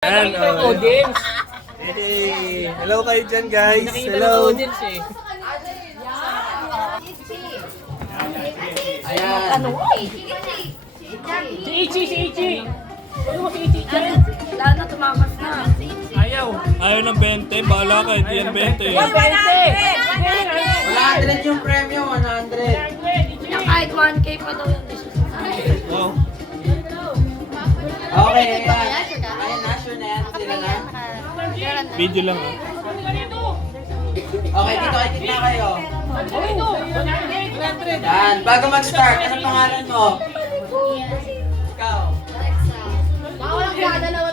Ayan, audience. Hey, hello kayo dyan guys. Nakikita ng Hello. audience eh. Ayan. Si Ichi. Ano mo si Ichi dyan? Lalo na tumakas na. Ayaw. Ayaw ng 20, bahala ka, hindi yan 20. 100 yung premyo, 100. Na kahit 1K pa daw yung decision. Wow. Okay, ayan. Ayan na, sure na yan. Sila na. Video lang ah. Okay, dito na kayo. Yan, bago mag-start, anong pangalan mo? Ikaw.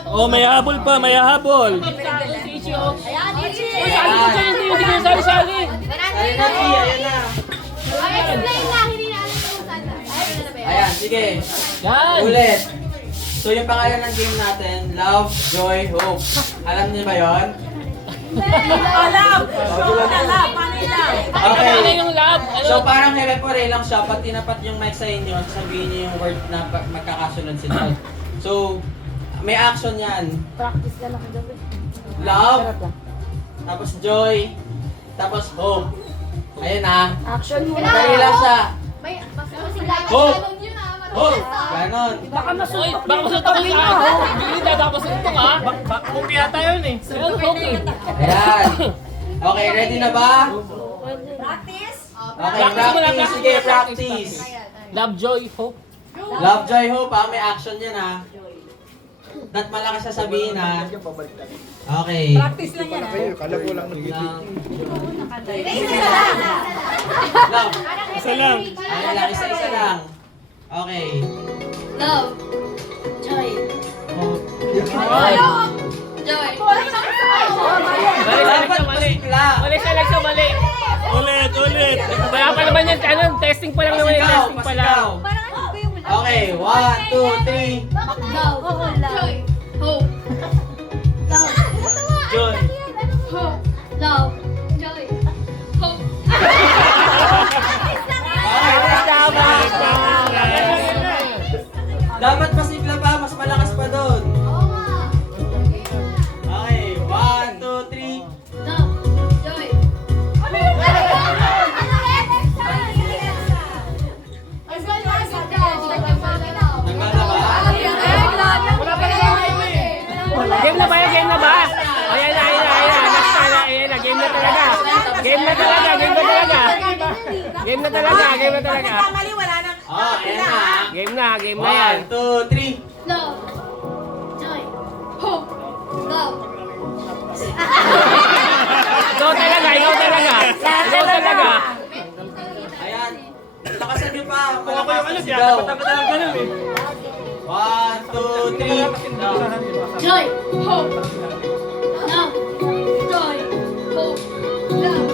Oh, may habol pa, may habol. Si Ichi oh. Ayan, Ichi! Sali ko dyan, hindi ko sali-sali. Ayan na, P, ayan na. Explain na, hindi na alam kung saan na. Ayun na ba yan? Ayan, sige. Yan. Ulit. So yung pangalan ng game natin, Love, Joy, Hope. Alam niyo ba yon? Alam! Alam! Paano ilang? Okay. Ano yung lab? So parang hereporé lang siya, pag tinapat yung mic sa inyo, sabihin niyo yung word na magkakasunod sila. So, may action yan. Practice ka lang kagabi. Love, tapos joy, tapos hope. Ayun na. Action mo Madali lang siya. May, mas sila. Hope! Ganon yun ah. Hope! Ganon. Baka masuntok. Baka masuntok ko sa ako. Hindi dapat masuntok ha. Kung yata yun eh. Ayun, okay. Ayan. Okay, ready na ba? Practice? Okay, practice. Sige, practice. Love, joy, hope. Love, joy, hope ha. May action yan ha. Dat malakas sasabihin ha. Okay. Practice lang yan ah. Love. Isa lang. Ayun lang, isa-isa lang. Okay. Love. Joy. Hope. Joy. Mali, Dapat mali. masikla. Mali, selection, mali. Ulit. Kaya pa naman yan, ano, testing pa lang naman yung Pasigaw, testing pa lang. pasigaw. Parang ano ba yung Okay, 1, 2, 3. Love. Joy. Hope. Love. Joy. Hope. Love. Joy. Hope. Dapat pasigla pa, mas malakas pa doon. Oo nga. Okay, 1, 2, 3. Love. Joy. Game na ba yan? Game na ba? Ayan na. Last na. Ayan na. Game na talaga. Game na talaga. Game na talaga. Oh, ayan na. Game na yan. 1, 2, 3. Love. Joy. Hope. Love. Ikaw talaga. Ayan. Lakasan niyo pa. Malakas na sigaw. 1, 2, 3. Joy. Hope. Love. Joy. Hope. Love.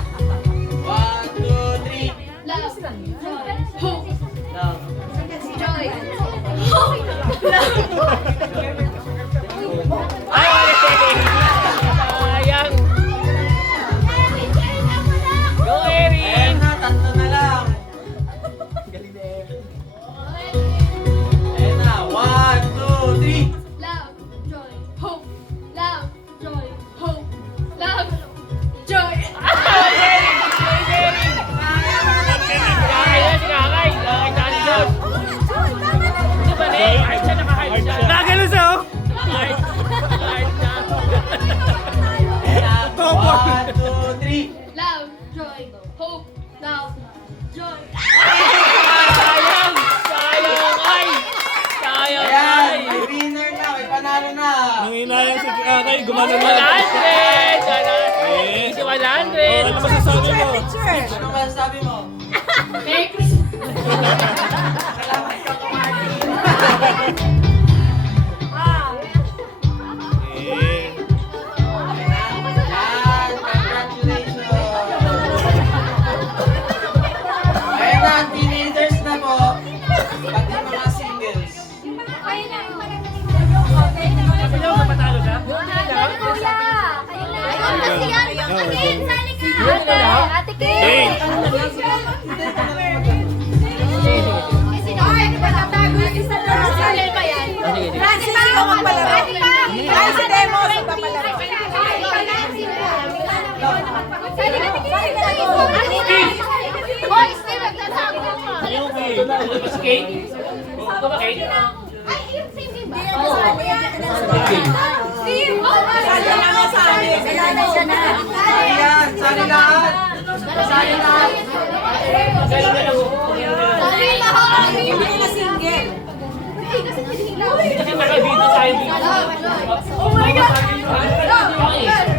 One, two, three. Love. Joy. Hope. Love. Joy. Hope. Ay, sayang. Go, Erin. Ayan na, tatlo na lang. Ayan na. 1, 2, 3. Love. Joy. Hope. Love. Joy. Hope. Love. Joy. Kakay. Di ba, ne? Kahit siya naka-hide siya. Nagano siya oh. Kahit siya. Ayan na. 1, 2, 3. Love. Joy. Hope. Love. Joy. Sayang. Ay. Sayang. Ayan, may winner na. May panalo na. Nanginayang si Kakay, gumano na. 100. Si 100. Ano masasabi mo? Ano masasabi mo? Merry Christmas. Salamat ka kumain. Eh, Ayan, congratulations. Ayan na, teenagers na po. Pati mga singles. Ayun na. Sabi niyo, mapatalo siya? Kuya! Ayun na. Ayun kasi yan. Oo. Ate, sali ka. Ate Eight. Francis, ikaw ang palaro. Ay, si Demos, iba palaro. Ayan, sali lahat. Sali lahat. Hindi na single. Kasi nakabito tayo dito. Oh my God!